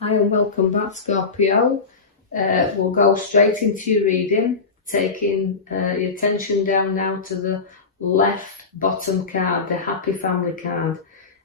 Hi and welcome back, Scorpio. We'll go straight into your reading, taking your attention down now to the left bottom card, the happy family card.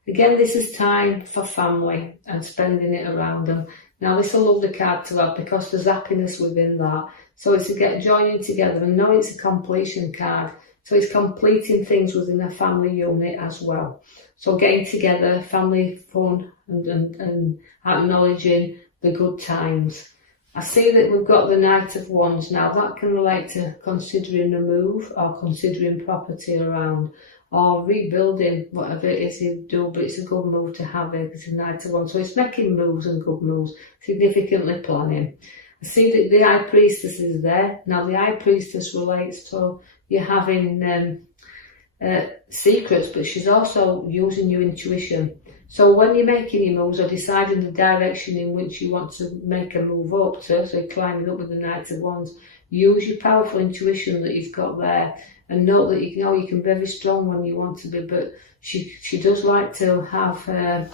Again, this is time for family and spending it around them. Now, this is a lovely card to have because there's happiness within that. So it's to get joining together, and know it's a completion card. So it's completing things within a family unit as well. So getting together, family fun, and acknowledging the good times. I see that we've got the Knight of Wands. Now that can relate to considering a move or considering property around or rebuilding whatever it is you do, but it's a good move to have it. It's a Knight of Wands. So it's making moves and good moves, significantly planning. I see that the High Priestess is there. Now the High Priestess relates to you having secrets, but she's also using your intuition. So when you're making your moves or deciding the direction in which you want to make a move up to, so climbing up with the Knight of Wands, use your powerful intuition that you've got there, and know that you can be very strong when you want to be, but she does like to have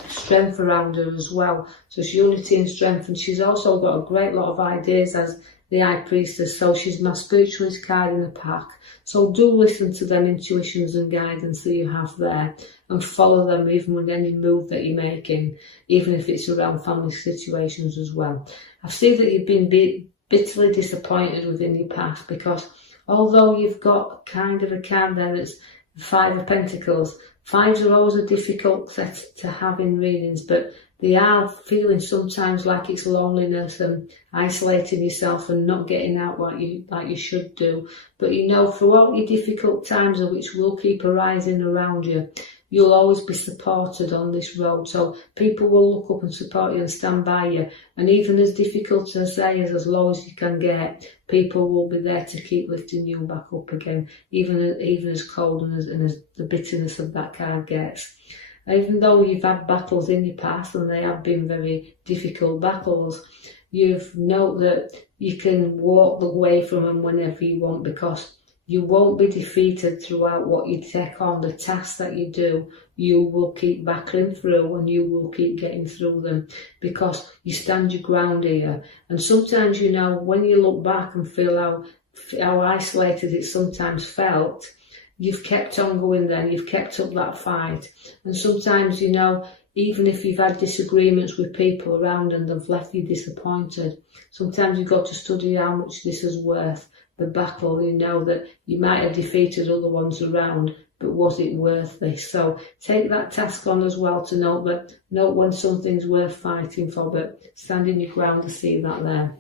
strength around her as well. So it's unity and strength, and she's also got a great lot of ideas as the High Priestess, so she's my spiritualist card in the pack. So do listen to them intuitions and guidance that you have there and follow them even with any move that you're making, even if it's around family situations as well. I see that you've been bitterly disappointed within your past because although you've got kind of a card there that's the Five of Pentacles, fives are always a difficult set to have in readings, but they are feeling sometimes like it's loneliness and isolating yourself and not getting out like you should do. But throughout your difficult times, which will keep arising around you, you'll always be supported on this road. So people will look up and support you and stand by you. And even as difficult as they is, as low as you can get, people will be there to keep lifting you back up again, even as cold and as the bitterness of that card gets. Even though you've had battles in your past and they have been very difficult battles, you've known that you can walk away from them whenever you want, because you won't be defeated throughout what you take on, the tasks that you do. You will keep battling through and you will keep getting through them because you stand your ground here. And sometimes, when you look back and feel how isolated it sometimes felt, you've kept on going then, you've kept up that fight. And sometimes, even if you've had disagreements with people around and they've left you disappointed, sometimes you've got to study how much this is worth, the battle, that you might have defeated other ones around, but was it worth this? So take that task on as well to note when something's worth fighting for, but standing your ground to see that there.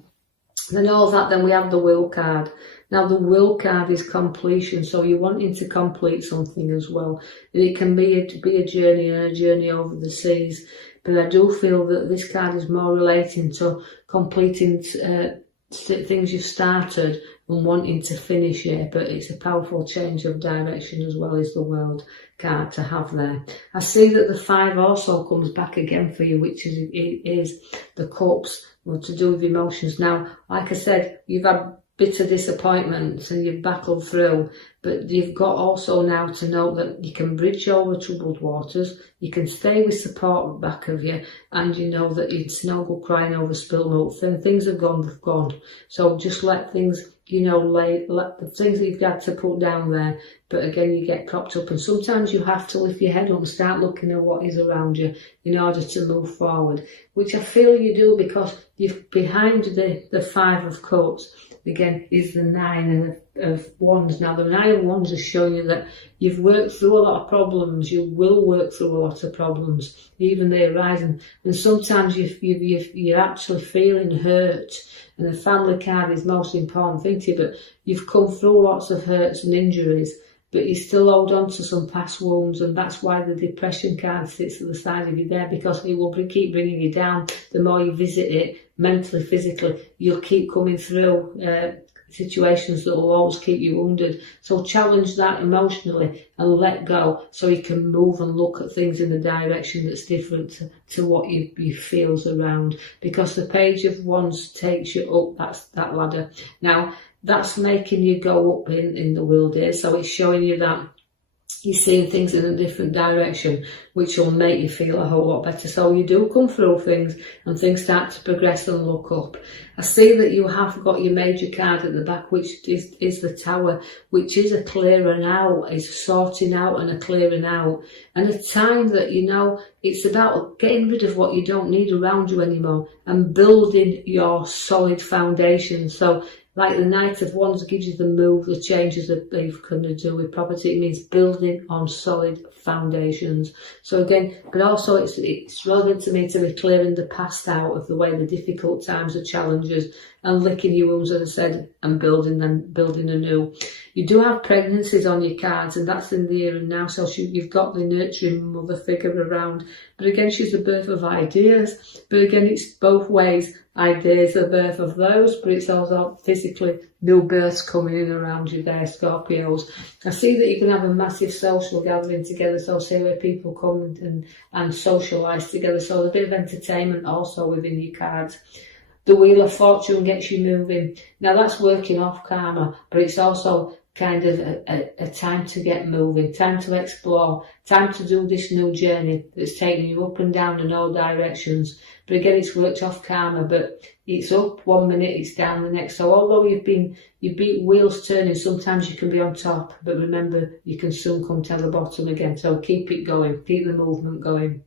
Then we have the Will card. Now the Will card is completion, so you're wanting to complete something as well. And it can be a journey and a journey over the seas, but I do feel that this card is more relating to completing things you've started and wanting to finish it, but it's a powerful change of direction as well as the World card to have there. I see that the 5 also comes back again for you, which is the Cups, to do with emotions. Now, like I said, you've had bitter disappointments and you've battled through, but you've got also now to know that you can bridge over troubled waters, you can stay with support back of you, and you know that it's no good crying over spilt milk. When things have gone, they've gone. So just let things, let the things that you've got to put down there, but again, you get propped up, and sometimes you have to lift your head up and start looking at what is around you in order to move forward, which I feel you do because you're behind the 5 of Cups. Again, is the 9 of Wands. Now, the 9 of Wands is showing you that you've worked through a lot of problems. You will work through a lot of problems, even they arise. And sometimes you're actually feeling hurt. And the family card is the most important thing to you, but you've come through lots of hurts and injuries, but you still hold on to some past wounds, and that's why the depression card sits at the side of you there, because it will keep bringing you down. The more you visit it, mentally, physically, you'll keep coming through situations that will always keep you wounded. So challenge that emotionally and let go, so you can move and look at things in a direction that's different to what you feel's around, because the Page of Wands takes you up that ladder. Now, that's making you go up in the world here, so it's showing you that you're seeing things in a different direction, which will make you feel a whole lot better. So you do come through things and things start to progress and look up. I see that you have got your major card at the back, which is the Tower, which is a clearing out, is sorting out and a clearing out. And a time that, you know, it's about getting rid of what you don't need around you anymore and building your solid foundation. So like the Knight of Wands gives you the move, the changes that you've going to do with property. It means building on solid foundations. So again, but also it's relevant to me to be clearing the past out of the way, the difficult times, the challenges, and licking your wounds, as I said, and building anew. You do have pregnancies on your cards, and that's in the here and now. So you've got the nurturing mother figure around. But again, she's the birth of ideas. But again, it's both ways. Ideas, the birth of those, but it's also physically new births coming in around you there, Scorpios. I see that you can have a massive social gathering together, so say where people come and socialise together. So there's a bit of entertainment also within your cards. The Wheel of Fortune gets you moving. Now that's working off karma, but it's also kind of a time to get moving, time to explore, time to do this new journey that's taking you up and down in all directions. But again, it's worked off karma, but it's up 1 minute, it's down the next. So although you beat wheels turning, sometimes you can be on top, but remember, you can soon come to the bottom again. So keep it going, keep the movement going.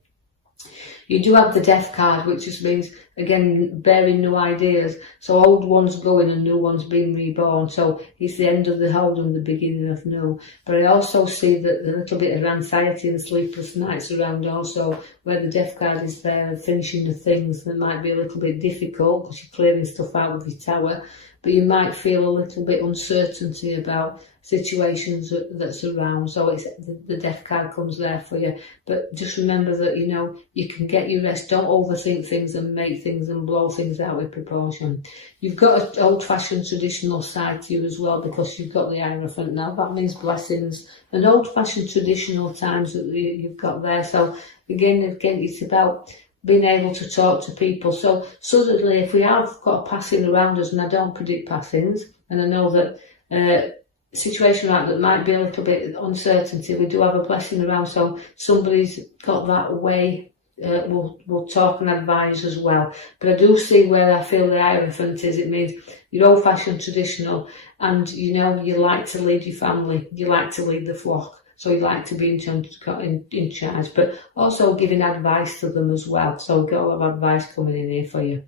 You do have the Death card, which just means, again, bearing new ideas. So old ones going and new ones being reborn. So it's the end of the old and the beginning of new. But I also see that the little bit of anxiety and sleepless nights around also, where the Death card is there and finishing the things that might be a little bit difficult because you're clearing stuff out of your Tower. But you might feel a little bit uncertainty about situations that's around. So it's the Death card comes there for you. But just remember that, you know, you can get your rest. Don't overthink things and make things and blow things out of proportion. You've got an old-fashioned traditional side to you as well, because you've got the Hierophant now. That means blessings and old-fashioned traditional times that you've got there. So again, it's about being able to talk to people. So suddenly, if we have got a passing around us, and I don't predict passings, and I know that situation like that might be a little bit uncertainty, we do have a blessing around. So somebody's got that way. We'll talk and advise as well. But I do see where I feel the Hierophant is. It means you're old-fashioned traditional, and you know you like to lead your family. You like to lead the flock. So you like to be in charge, but also giving advice to them as well. So we've got a lot of advice coming in here for you.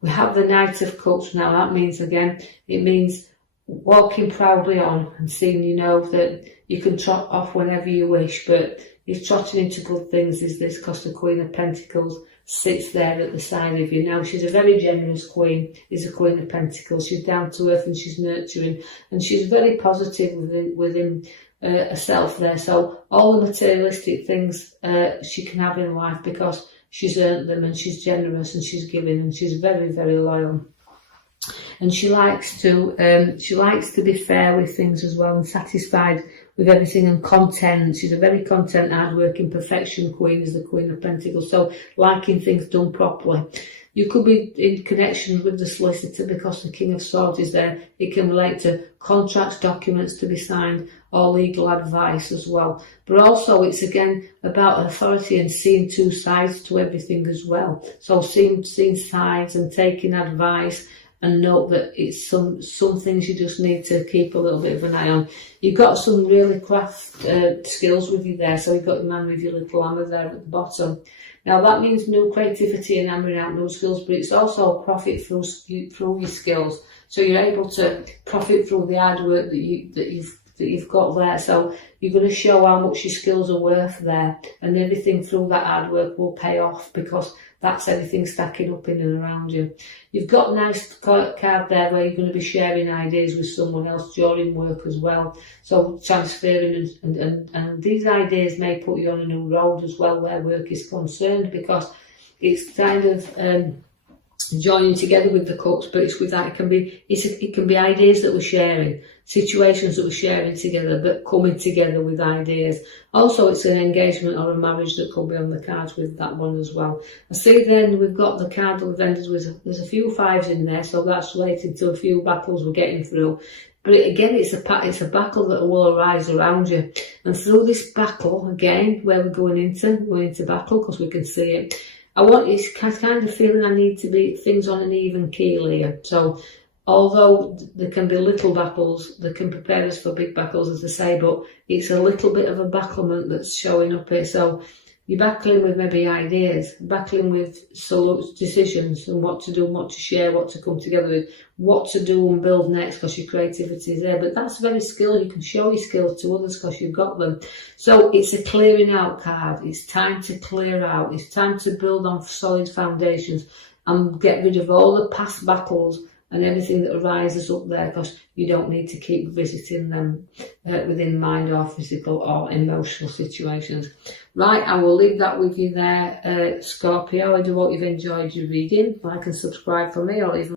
We have the Knight of Cups now. That means, again, it means walking proudly on and seeing, you know, that you can trot off whenever you wish, but you're trotting into good things is this, because the Queen of Pentacles sits there at the side of you. Now, she's a very generous queen, is a Queen of Pentacles. She's down to earth and she's nurturing, and she's very positive within herself there. So all the materialistic things she can have in life, because she's earned them, and she's generous and she's giving, and she's very, very loyal. And she likes to be fair with things as well, and satisfied with everything, and content. She's a very content, hard-working, perfection queen, is the Queen of Pentacles. So liking things done properly. You could be in connection with the solicitor, because the King of Swords is there. It can relate to contracts, documents to be signed, or legal advice as well. But also it's again about authority and seeing two sides to everything as well. So seeing sides and taking advice, and note that it's some things you just need to keep a little bit of an eye on. You've got some really craft skills with you there. So you've got your man with your little hammer there at the bottom. Now that means new creativity and hammering out new skills, but it's also profit through your skills. So you're able to profit through the hard work that you've got there. So you're going to show how much your skills are worth there, and everything through that hard work will pay off, because that's everything stacking up in and around you. You've got a nice card there where you're going to be sharing ideas with someone else during work as well. So transferring, and these ideas may put you on a new road as well where work is concerned, because it's kind of joining together with the cups, but it's with that, it can be ideas that we're sharing, situations that we're sharing together, but coming together with ideas. Also, it's an engagement or a marriage that could be on the cards with that one as well. I see then we've got the card that we've ended with, there's a few fives in there, so that's related to a few battles we're getting through. But again, it's a battle that will arise around you. And through this battle, again, where we're going into battle, because we can see it, it's kind of feeling I need to be things on an even keel here. So although there can be little battles, they can prepare us for big battles, as I say, but it's a little bit of a battlement that's showing up here. So you're battling with maybe ideas, battling with decisions and what to do and what to share, what to come together with, what to do and build next, because your creativity is there. But that's very skilled. You can show your skills to others because you've got them. So it's a clearing out card. It's time to clear out. It's time to build on solid foundations and get rid of all the past battles and everything that arises up there, because you don't need to keep visiting them within mind or physical or emotional situations. Right, I will leave that with you there, Scorpio. I do hope you've enjoyed your reading. Like and subscribe for me, or even